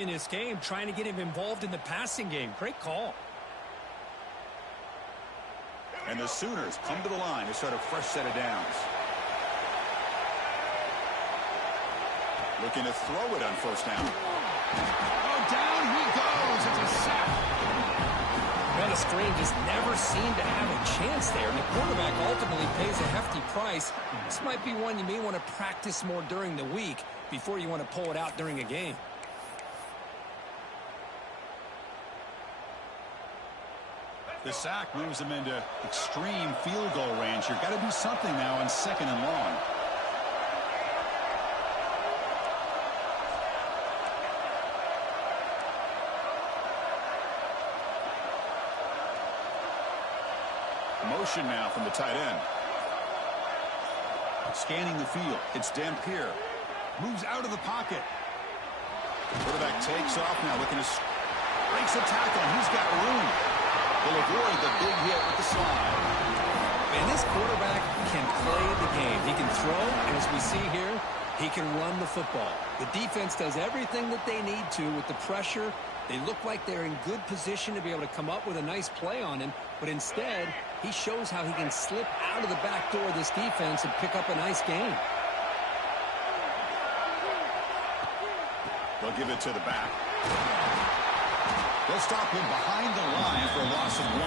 in this game, trying to get him involved in the passing game. Great call. And the Sooners come to the line to start a fresh set of downs. Looking to throw it on first down. Oh, down he goes. It's a sack. Well, the screen just never seemed to have a chance there, and the quarterback ultimately pays a hefty price. This might be one you may want to practice more during the week before you want to pull it out during a game. The sack moves them into extreme field goal range. You've got to do something now on 2nd and long. Motion now from the tight end. Scanning the field. It's Dampier. Moves out of the pocket. Quarterback takes off now, looking to breaks a tackle. He's got room. He'll avoid the big hit with the slide. And this quarterback can play the game. He can throw, and as we see here, he can run the football. The defense does everything that they need to with the pressure. They look like they're in good position to be able to come up with a nice play on him, but instead, he shows how he can slip out of the back door of this defense and pick up a nice gain. They'll give it to the back. They'll stop him behind the line for a loss of 1.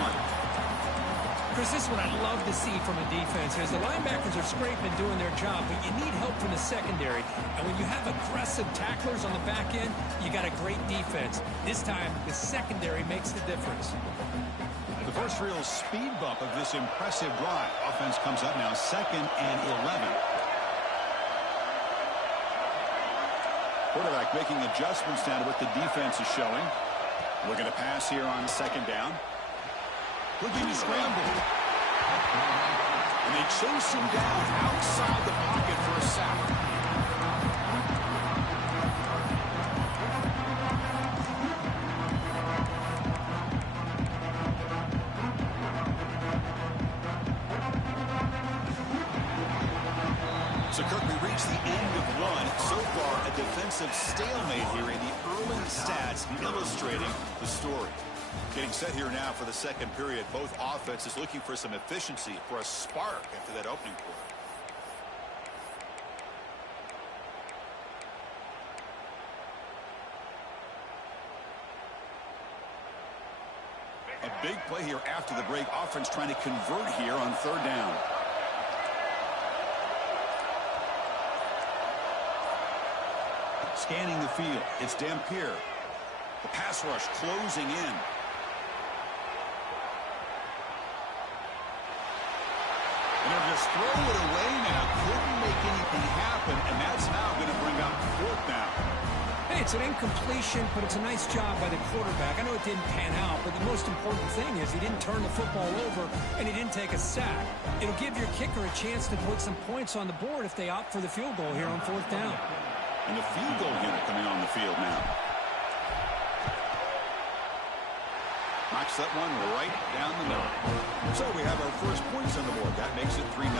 Chris, this is what I love to see from a defense. As the linebackers are scraping and doing their job, but you need help from the secondary. And when you have aggressive tacklers on the back end, you got a great defense. This time, the secondary makes the difference. The first real speed bump of this impressive drive. Offense comes up now 2nd and 11. Quarterback making adjustments down to what the defense is showing. Looking to pass here on 2nd down. Looking to scramble. And they chase him down outside the pocket for a sack. So, Kirk, we reached the end of 1. So far, a defensive stalemate here in the early stats illustrating the story. Getting set here now for the second period. Both offenses looking for some efficiency, for a spark after that opening quarter. A big play here after the break. Offense trying to convert here on 3rd down. Scanning the field. It's Dampier. The pass rush closing in. And they'll just throw it away now. Couldn't make anything happen, and that's now going to bring up 4th down. Hey, it's an incompletion, but it's a nice job by the quarterback. I know it didn't pan out, but the most important thing is he didn't turn the football over, and he didn't take a sack. It'll give your kicker a chance to put some points on the board if they opt for the field goal here on 4th down. And the field goal unit coming on the field now. Knocks that one right down the middle. So we have our first points on the board. That makes it 3-0.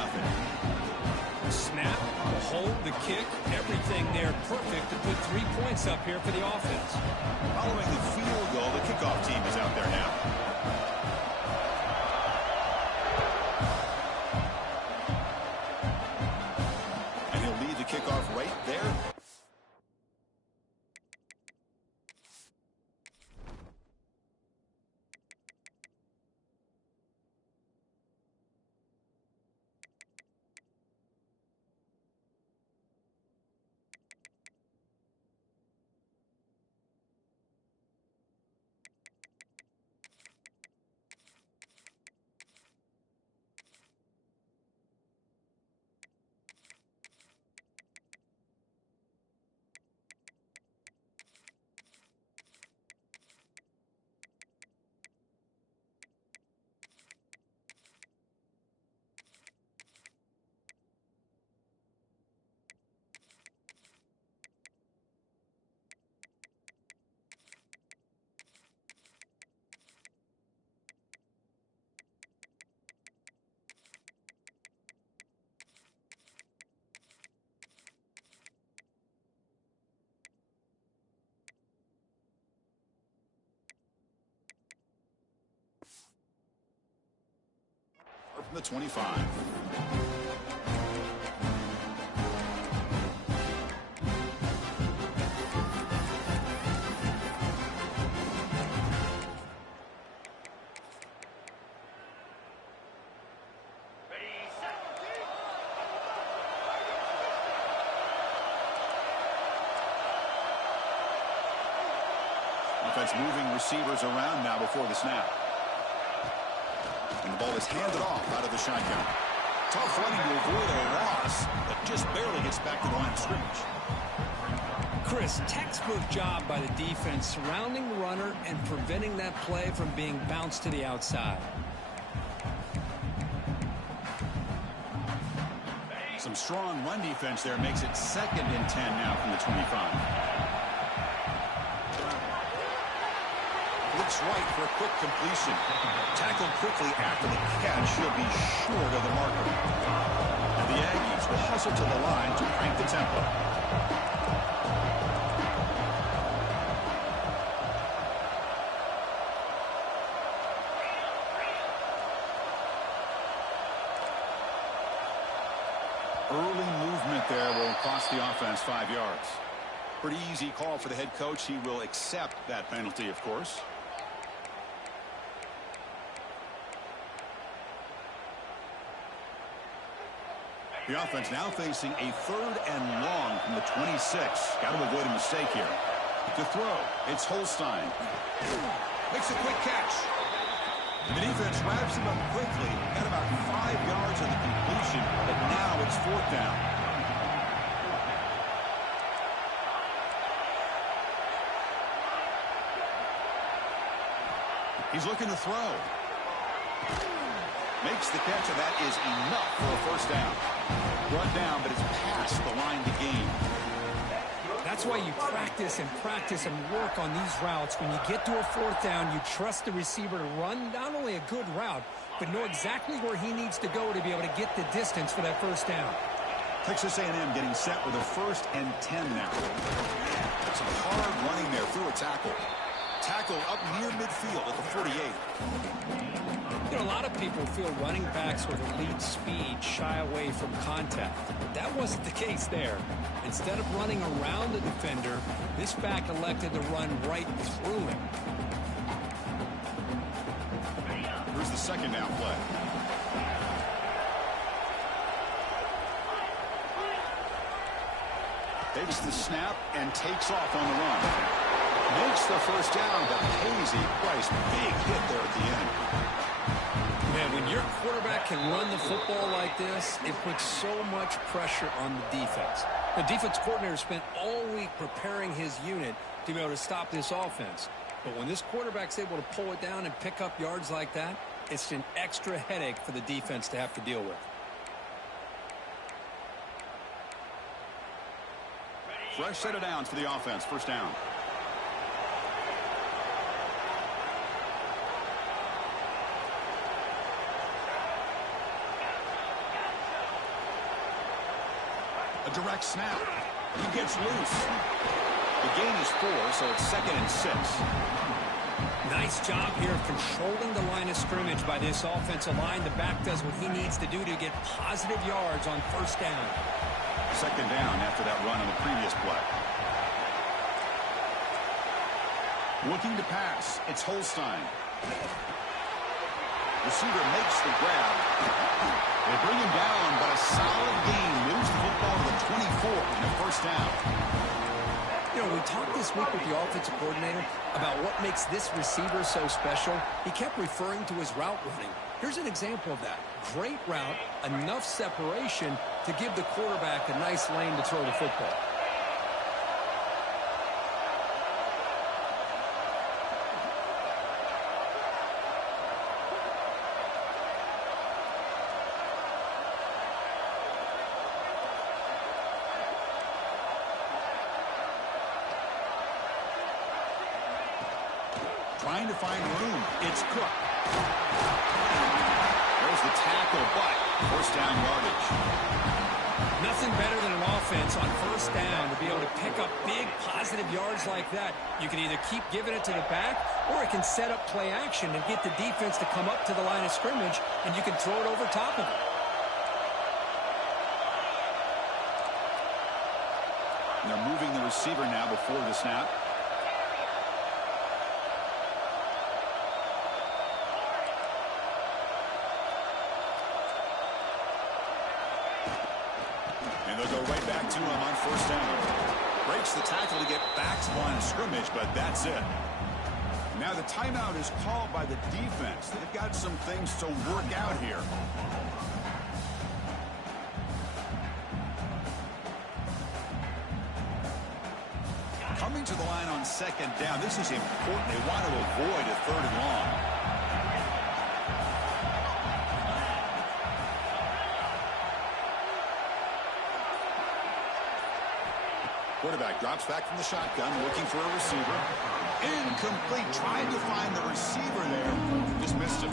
Snap, the hold, the kick, everything there perfect to put 3 points up here for the offense. Following the field goal, the kickoff team is out there now. And he'll lead the kickoff right there. the 25. Offense moving receivers around now before the snap. And the ball is handed off out of the shotgun. Tough running to avoid a loss, but just barely gets back to the line of scrimmage. Chris, textbook job by the defense surrounding the runner and preventing that play from being bounced to the outside. Some strong run defense there makes it 2nd and 10 now from the 25. Looks right for a quick completion. Tackled quickly after the catch. He'll be short of the marker. And the Aggies will hustle to the line to crank the tempo. Early movement there will cost the offense 5 yards. Pretty easy call for the head coach. He will accept that penalty, of course. The offense now facing a 3rd and long from the 26. Got to avoid a mistake here. To throw, it's Holstein. Makes a quick catch. The defense wraps him up quickly. Got about 5 yards on the completion, but now it's 4th down. He's looking to throw. Makes the catch, and that is enough for a 1st down. Brought down, but it's past the line to gain. That's why you practice and work on these routes. When you get to a 4th down, you trust the receiver to run not only a good route, but know exactly where he needs to go to be able to get the distance for that 1st down. Texas A&M getting set with a 1st and 10 now. Some hard running there through a tackle. Tackle up near midfield at the 48. You know, a lot of people feel running backs with elite speed shy away from contact. That wasn't the case there. Instead of running around the defender, this back elected to run right through him. Here's the 2nd down play. Takes the snap and takes off on the run. Makes the 1st down, but pays a price. Big hit there at the end. Man, when your quarterback can run the football like this, it puts so much pressure on the defense. The defense coordinator spent all week preparing his unit to be able to stop this offense. But when this quarterback's able to pull it down and pick up yards like that, it's an extra headache for the defense to have to deal with. Fresh set of downs for the offense. 1st down. A direct snap. He gets loose. The gain is 4, so it's 2nd and 6. Nice job here of controlling the line of scrimmage by this offensive line. The back does what he needs to do to get positive yards on 1st down. 2nd down after that run on the previous play. Looking to pass. It's Holstein. Receiver makes the grab. They bring him down, but a solid gain moves the football to the 24 and a 1st down. You know, we talked this week with the offensive coordinator about what makes this receiver so special. He kept referring to his route running. Here's an example of that. Great route, enough separation to give the quarterback a nice lane to throw the football. Trying to find room. It's Cook. There's the tackle, but 1st down yardage. Nothing better than an offense on first down to be able to pick up big positive yards like that. You can either keep giving it to the back, or it can set up play action and get the defense to come up to the line of scrimmage, and you can throw it over top of it. And they're moving the receiver now before the snap. And they'll go right back to him on first down. Breaks the tackle to get back to the line of scrimmage, but that's it. Now the timeout is called by the defense. They've got some things to work out here. Coming to the line on second down. This is important. They want to avoid a third and long. Quarterback drops back from the shotgun, looking for a receiver. Incomplete. Trying to find the receiver there. Just missed him.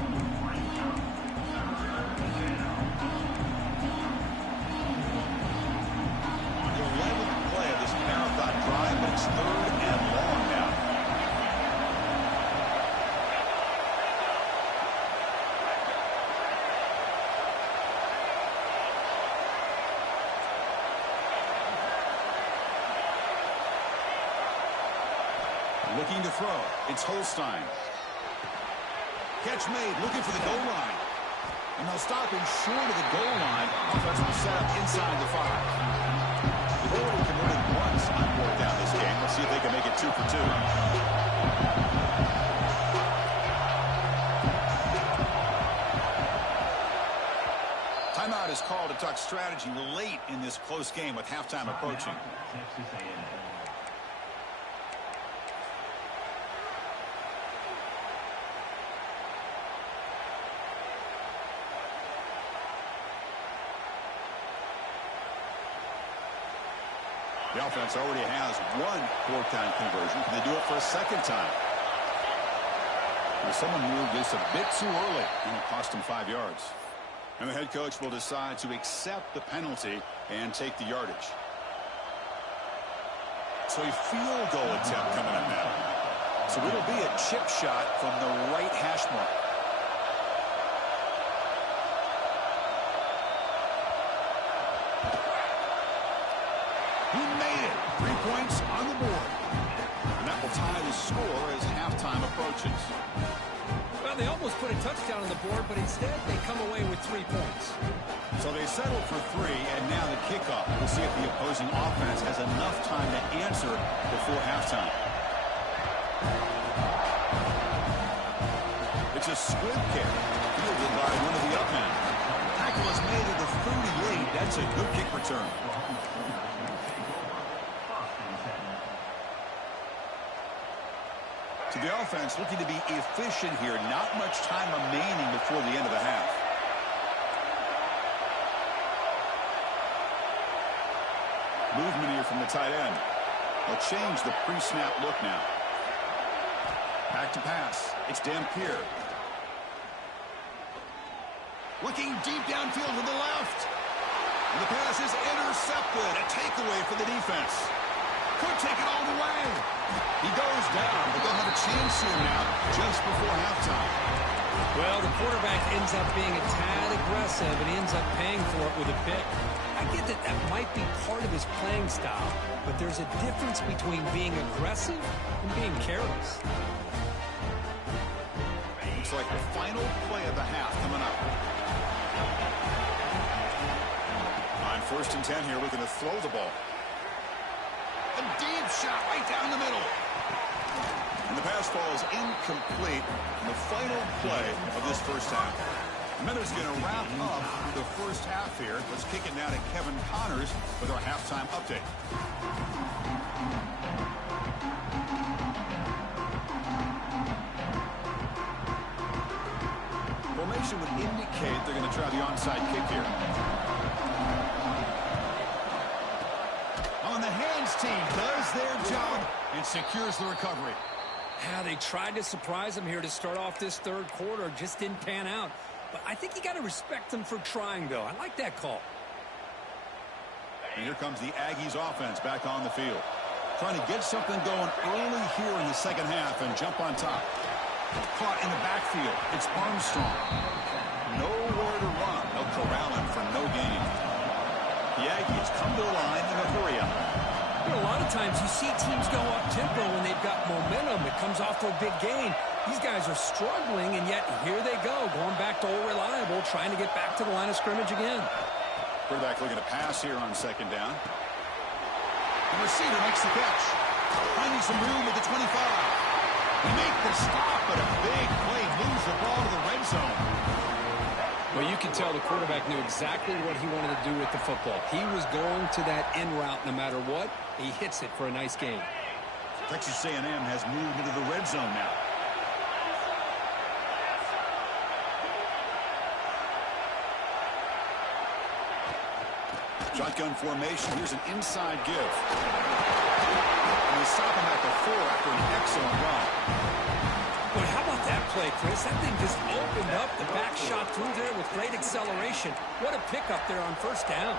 The 11th play of this marathon drive, but it's third and long now. Looking to throw. It's Holstein. Catch made. Looking for the goal line. And they'll stop him short of the goal line. Offense will set up inside the 5. They've already converted once on fourth down this game. Let's see if they can make it 2 for 2. Timeout is called to talk strategy late in this close game with halftime approaching. The offense already has one fourth-down conversion. Can they do it for a second time? Well, someone moved this a bit too early, and it cost him 5 yards. And the head coach will decide to accept the penalty and take the yardage. So a field goal attempt coming up now. So it'll be a chip shot from the right hash mark. He made it. 3 points on the board. And that will tie the score as halftime approaches. Well, they almost put a touchdown on the board, but instead they come away with 3 points. So they settled for 3, and now the kickoff. We'll see if the opposing offense has enough time to answer before halftime. It's a squib kick, fielded by one of the up men. Tackle is made at the 38. That's a good kick return. To the offense, looking to be efficient here. Not much time remaining before the end of the half. Movement here from the tight end. They'll change the pre-snap look now. Back to pass. It's Dampier. Looking deep downfield to the left. And the pass is intercepted. A takeaway for the defense. Could take it all the way. He goes down, but they'll have a chance here now just before halftime. Well, the quarterback ends up being a tad aggressive, and he ends up paying for it with a pick. I get that that might be part of his playing style, but there's a difference between being aggressive and being careless. Looks like the final play of the half coming up. On 1st and 10 here, looking to throw the ball. A deep shot right down the middle. And the pass falls incomplete in the final play of this first half. Miller's going to wrap up the first half here. Let's kick it now to Kevin Connors with our halftime update. Formation would indicate they're going to try the onside kick here. On the hands team does their job and secures the recovery. Yeah, they tried to surprise him here to start off this third quarter. Just didn't pan out. But I think you got to respect them for trying, though. I like that call. And here comes the Aggies offense back on the field. Trying to get something going early here in the second half and jump on top. Caught in the backfield. It's Armstrong. Nowhere to run. They'll corral him for no gain. The Aggies come to the line in a hurry up. You know, a lot of times you see teams go up-tempo when they've got momentum. It comes off to a big gain. These guys are struggling, and yet here they go, going back to old reliable, trying to get back to the line of scrimmage again. Quarterback looking to pass here on second down. The receiver makes the catch. Finding some room at the 25. They make the stop, but a big play moves the ball to the red zone. Well, you can tell the quarterback knew exactly what he wanted to do with the football. He was going to that in route no matter what. He hits it for a nice gain. Texas A&M has moved into the red zone now. Shotgun formation. Here's an inside give. And they stop him at the 4 after an excellent run. Boy, how about that play, Chris? That thing just opened up. The back shot through there with great acceleration. What a pickup there on first down.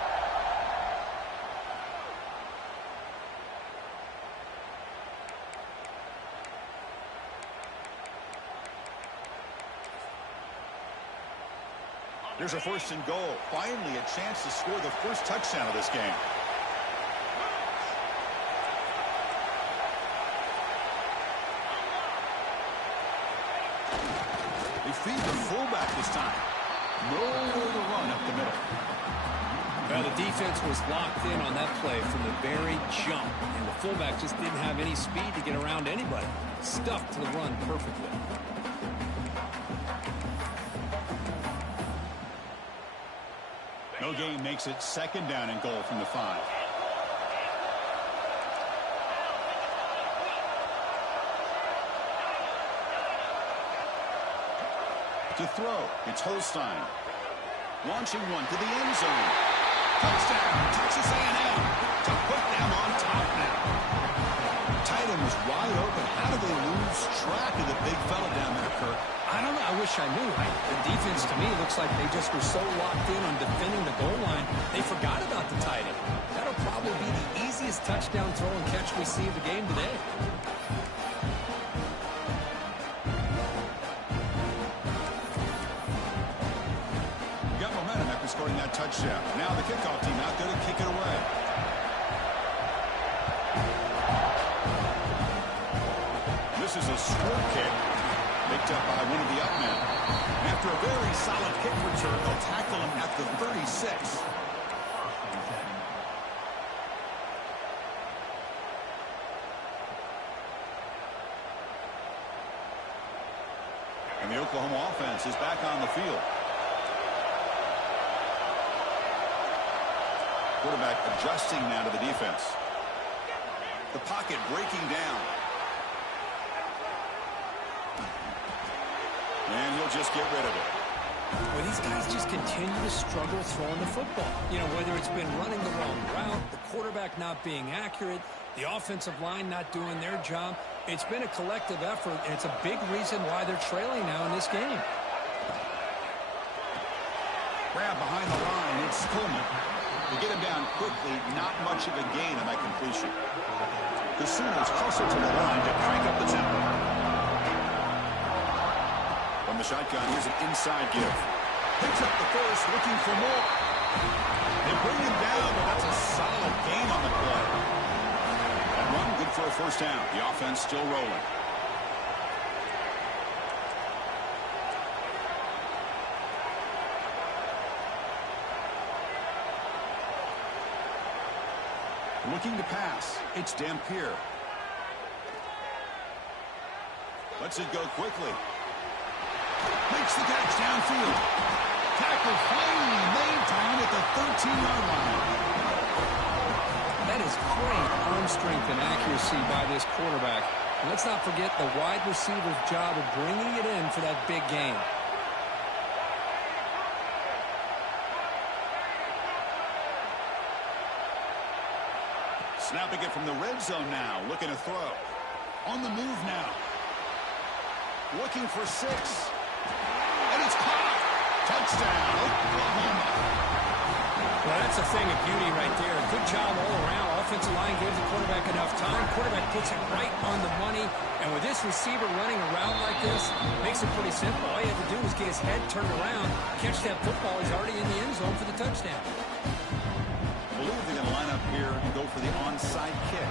Here's a first and goal. Finally a chance to score the first touchdown of this game. They feed the fullback this time. Nowhere to run up the middle. Well, the defense was locked in on that play from the very jump, and the fullback just didn't have any speed to get around anybody. Stuffed to the run perfectly. No gain makes it second down and goal from the 5. To throw, it's Holstein. Launching one to the end zone. Touchdown, Texas A&M. To put them on top now. Tight end was wide open. How do they lose track of the big fella down there, Kirk? I don't know. I wish I knew. The defense, to me, looks like they just were so locked in on defending the goal line, they forgot about the tight end. That'll probably be the easiest touchdown throw and catch we see of the game today. Got momentum after scoring that touchdown. Now the kickoff team out there to kick it away. This is a squirt kick. Picked up by one of the up men. After a very solid kick return, they'll tackle him at the 36. And the Oklahoma offense is back on the field. Quarterback adjusting now to the defense. The pocket breaking down. And he'll just get rid of it. Well, these guys just continue to struggle throwing the football. You know, whether it's been running the wrong route, the quarterback not being accurate, the offensive line not doing their job. It's been a collective effort, and it's a big reason why they're trailing now in this game. Grab behind the line. It's Coleman. They get him down quickly. Not much of a gain on that completion. The Sooners closer to the line to crank up the tempo. From the shotgun, here's an inside give. Picks up the first, looking for more. They bring him down, but that's a solid gain on the play. That run good for a first down. The offense still rolling. Looking to pass. It's Dampier. Lets it go quickly. Makes the catch downfield. Tackle finally made down at the 13-yard line. That is great arm strength and accuracy by this quarterback. And let's not forget the wide receiver's job of bringing it in for that big gain. Snapping it from the red zone now. Looking to throw. On the move now. Looking for 6. And it's caught. Touchdown, Oklahoma. Well, that's a thing of beauty right there. Good job all around. Offensive line gave the quarterback enough time. Quarterback puts it right on the money. And with this receiver running around like this, makes it pretty simple. All you have to do is get his head turned around, catch that football. He's already in the end zone for the touchdown. I believe they're going to line up here and go for the onside kick.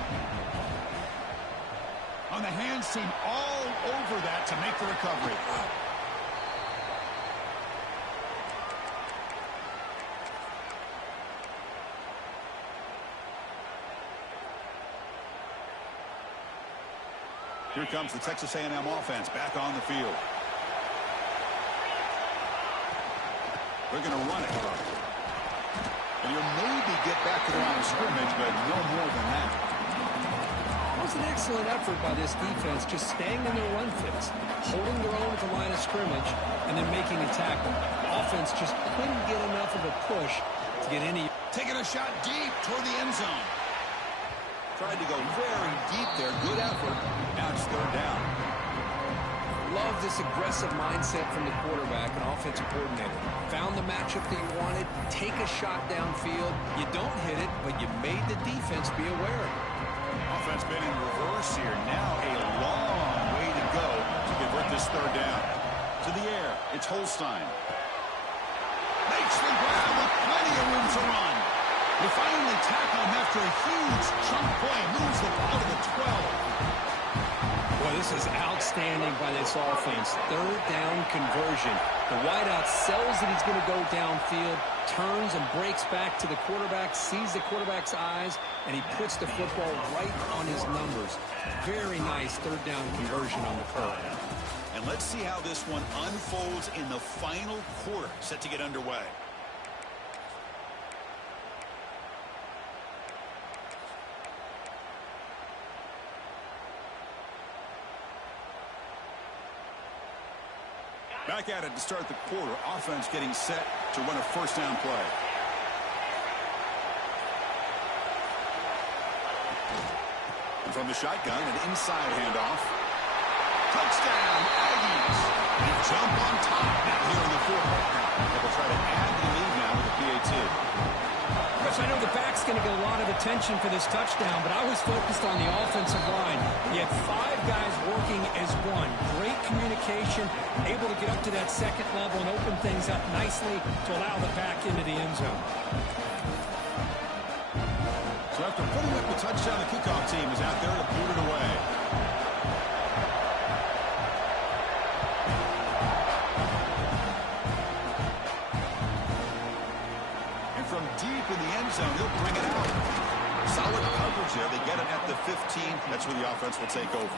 On the hands team all over that to make the recovery. Here comes the Texas A&M offense back on the field. They're going to run it. And you'll maybe get back to the line of scrimmage, but no more than that. It was an excellent effort by this defense, just staying in their run fits, holding their own at the line of scrimmage, and then making a tackle. Offense just couldn't get enough of a push to get any. Taking a shot deep toward the end zone. Tried to go very deep there. Good effort. Now it's third down. Love this aggressive mindset from the quarterback and offensive coordinator. Found the matchup that you wanted. Take a shot downfield. You don't hit it, but you made the defense be aware of it. Offense been in reverse here. Now a long way to go to convert this third down. To the air. It's Holstein. Makes the grab with plenty of room to run. They finally tackle him after a huge chunk play. Moves the ball to the 12. Boy, this is outstanding by this offense. Third down conversion. The wideout sells that he's going to go downfield, turns and breaks back to the quarterback, sees the quarterback's eyes, and he puts the football right on his numbers. Very nice third down conversion on the curve. And let's see how this one unfolds in the final quarter, set to get underway. Back at it to start the quarter. Offense getting set to run a first down play. And from the shotgun, an inside handoff. Touchdown, Aggies. They jump on top now here in the fourth. They will try to add the lead now with the PAT. I know the back's going to get a lot of attention for this touchdown, but I was focused on the offensive line. You had 5 guys working as one. Great communication, able to get up to that second level and open things up nicely to allow the back into the end zone. So after putting up the touchdown, the kickoff team is out there to boot it away. From deep in the end zone, he'll bring it out. Solid coverage there. They get it at the 15. That's where the offense will take over.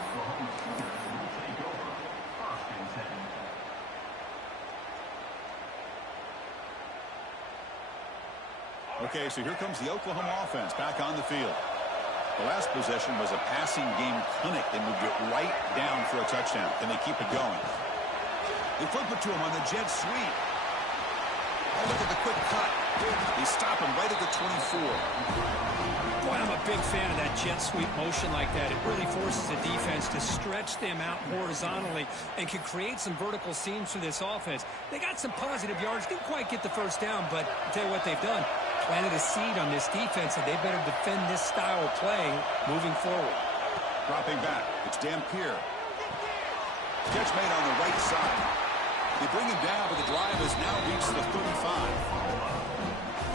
Okay, so here comes the Oklahoma offense back on the field. The last possession was a passing game clinic. They moved it right down for a touchdown. Then they keep it going. They flip it to him on the jet sweep. Oh, look at the quick cut. They stop him right at the 24. Boy, I'm a big fan of that jet sweep motion like that. It really forces the defense to stretch them out horizontally and can create some vertical seams for this offense. They got some positive yards. Didn't quite get the first down, but I'll tell you what they've done. Planted a seed on this defense, and they better defend this style of play moving forward. Dropping back. It's Dampier. Catch made on the right side. They bring him down, but the drive has now reached the 35.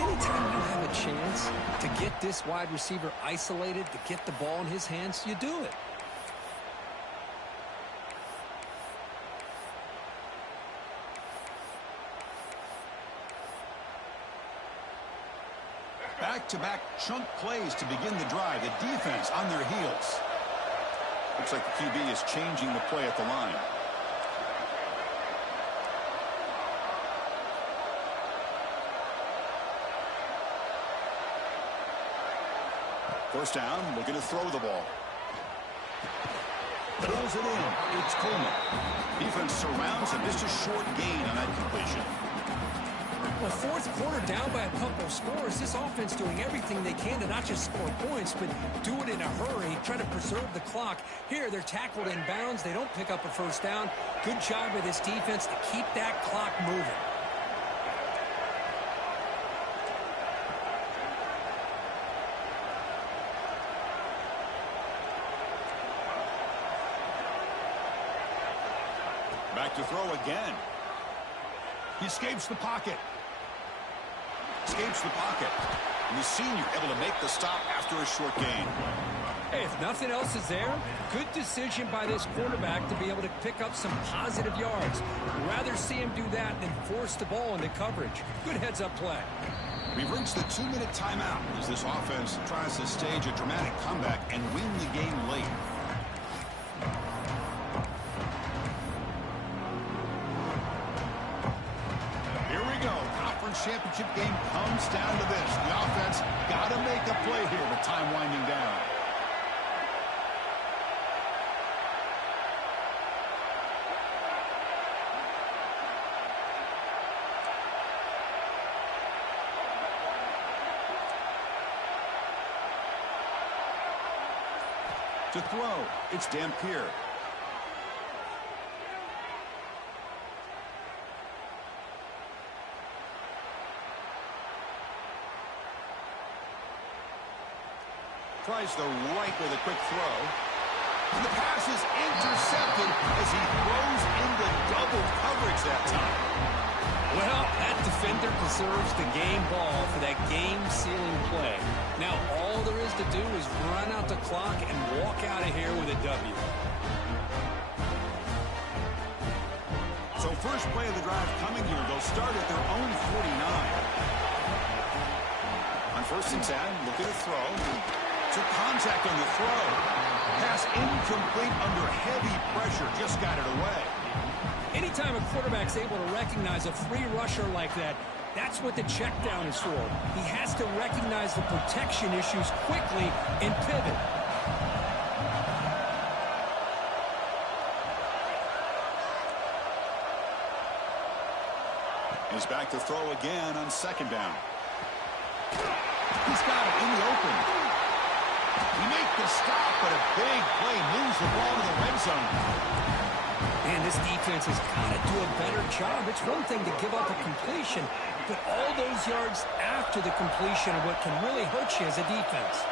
Anytime you have a chance to get this wide receiver isolated, to get the ball in his hands, you do it. Back-to-back chunk plays to begin the drive. The defense on their heels. Looks like the QB is changing the play at the line. First down, looking to throw the ball. Throws it in. It's Coleman. Defense surrounds him. Just a short gain on that completion. Well, fourth quarter down by a couple of scores. This offense doing everything they can to not just score points, but do it in a hurry, try to preserve the clock. Here, they're tackled in bounds. They don't pick up a first down. Good job by this defense to keep that clock moving. Back to throw again. He escapes the pocket. Escapes the pocket. And the senior able to make the stop after a short gain. Hey, if nothing else is there, good decision by this quarterback to be able to pick up some positive yards. Rather see him do that than force the ball into coverage. Good heads-up play. We've reached the 2-minute timeout as this offense tries to stage a dramatic comeback and win the game late. Here we go. Conference championship game comes down to this. The offense got to make a play here with time winding down. To throw, it's Dampier. Tries the right with a quick throw. And the pass is intercepted as he throws into double coverage that time. Well, that defender deserves the game ball for that game-sealing play. Now, all there is to do is run out the clock and walk out of here with a W. So first play of the drive coming here. They'll start at their own 49. On 1st and 10, look at the throw. To contact on the throw. Pass incomplete under heavy pressure. Just got it away. Anytime a quarterback's able to recognize a free rusher like that, that's what the check down is for. He has to recognize the protection issues quickly and pivot. He's back to throw again on 2nd down. He's got it in the open. He makes the stop, but a big play moves the ball to the red zone. Man, this defense has got to do a better job. It's one thing to give up a completion, but all those yards after the completion are what can really hurt you as a defense.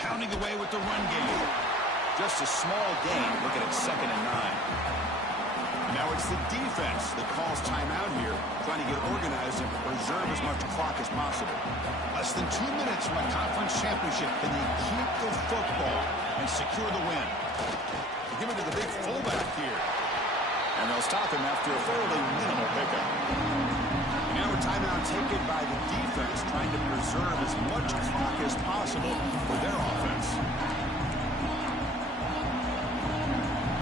Pounding away with the run game. Just a small gain. Looking at 2nd and 9. Now it's the defense that calls timeout here, trying to get organized and preserve as much clock as possible. Less than 2 minutes from a conference championship. Can they keep the football and secure the win? They give it to the big fullback here. And they'll stop him after a fairly minimal pickup. Now a timeout taken by the defense, trying to preserve as much clock as possible for their offense.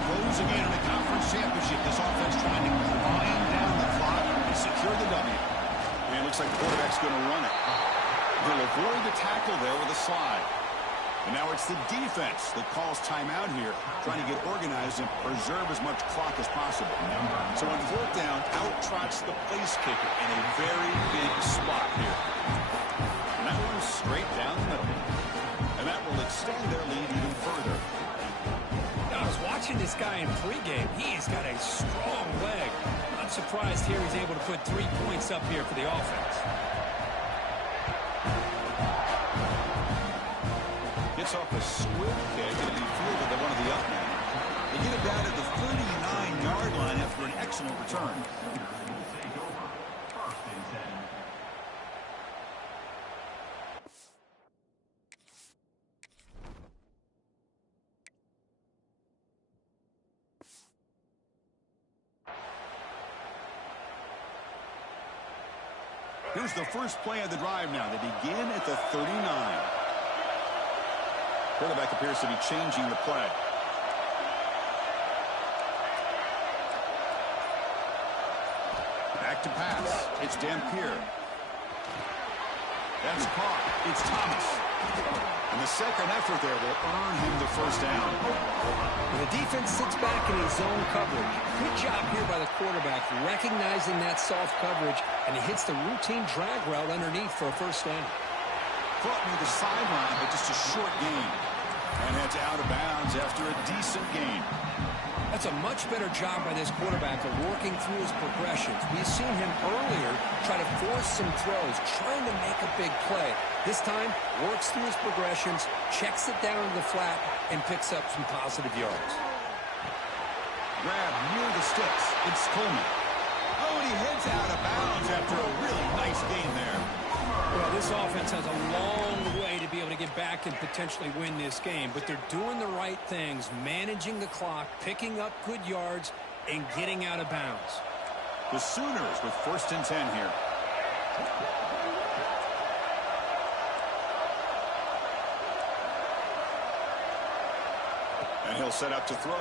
Closing in on the conference championship, this offense trying to grind down the clock and secure the W. And it looks like the quarterback's going to run it. He'll avoid the tackle there with a slide. And now it's the defense that calls timeout here, trying to get organized and preserve as much clock as possible. So on 4th down, out trots the place kicker in a very big spot here. And that one's straight down the middle. And that will extend their lead even further. Now, I was watching this guy in pregame. He's got a strong leg. I'm surprised here he's able to put 3 points up here for the offense. Gets off a swift kick and he fielded at one of the up men. They get it down at the 39-yard line after an excellent return. Here's the first play of the drive now. They begin at the 39. Quarterback appears to be changing the play. Back to pass. It's Dampier. That's caught. It's Thomas. And the second effort there will earn him the first down. When the defense sits back in his zone coverage, good job here by the quarterback recognizing that soft coverage, and he hits the routine drag route underneath for a first down. Caught near the sideline, but just a short gain. And heads out of bounds after a decent gain. That's a much better job by this quarterback of working through his progressions. We've seen him earlier try to force some throws, trying to make a big play. This time, works through his progressions, checks it down to the flat, and picks up some positive yards. Grab near the sticks. It's Coleman. Oh, and he heads out of bounds after a really nice gain there. Well, this offense has a long way to be able to get back and potentially win this game, but they're doing the right things, managing the clock, picking up good yards, and getting out of bounds. The Sooners with 1st and 10 here. And he'll set up to throw.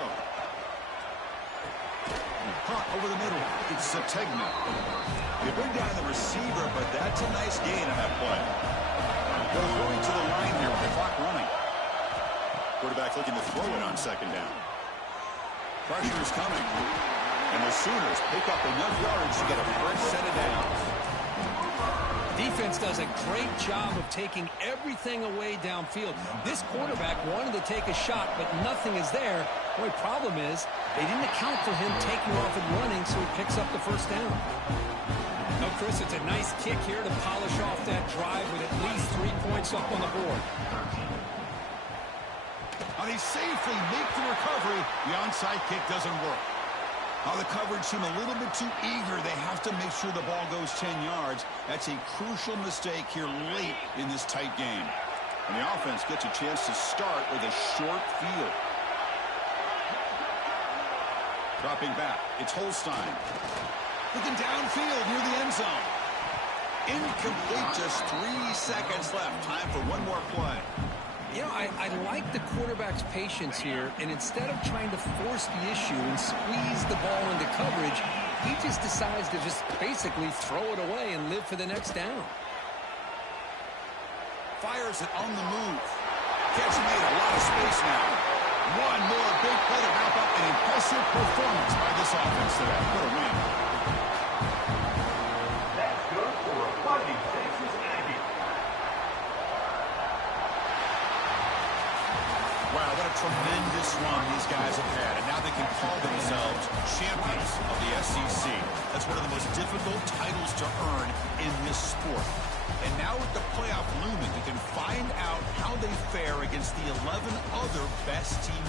Caught over the middle. It's Sategna. They bring down the receiver, but that's a nice gain on that play. They're throwing to the line here with the clock running. Quarterback looking to throw it on 2nd down. Pressure is coming. And the Sooners pick up enough yards to get a fresh set of downs. Defense does a great job of taking everything away downfield. This quarterback wanted to take a shot, but nothing is there. The only problem is they didn't account for him taking off and running, so he picks up the first down. No, Chris, it's a nice kick here to polish off that drive with at least 3 points up on the board. And he safely makes the recovery. The onside kick doesn't work. Now the coverage seem a little bit too eager. They have to make sure the ball goes 10 yards. That's a crucial mistake here late in this tight game. And the offense gets a chance to start with a short field. Dropping back, it's Holstein. Looking downfield near the end zone. Incomplete, just 3 seconds left. Time for one more play. You know, I like the quarterback's patience here, and instead of trying to force the issue and squeeze the ball into coverage, he just decides to just basically throw it away and live for the next down. Fires it on the move. Catch made a lot of space now. One more big play to wrap up an impressive performance by this offense today. What a win. That's good for a Fighting Texas Aggie. Wow, what a tremendous run these guys have had, and now they can call themselves champions of the SEC. That's one of the most difficult titles to earn in this sport. And now with the playoff looming, we can find out how they fare against the 11 other best teams.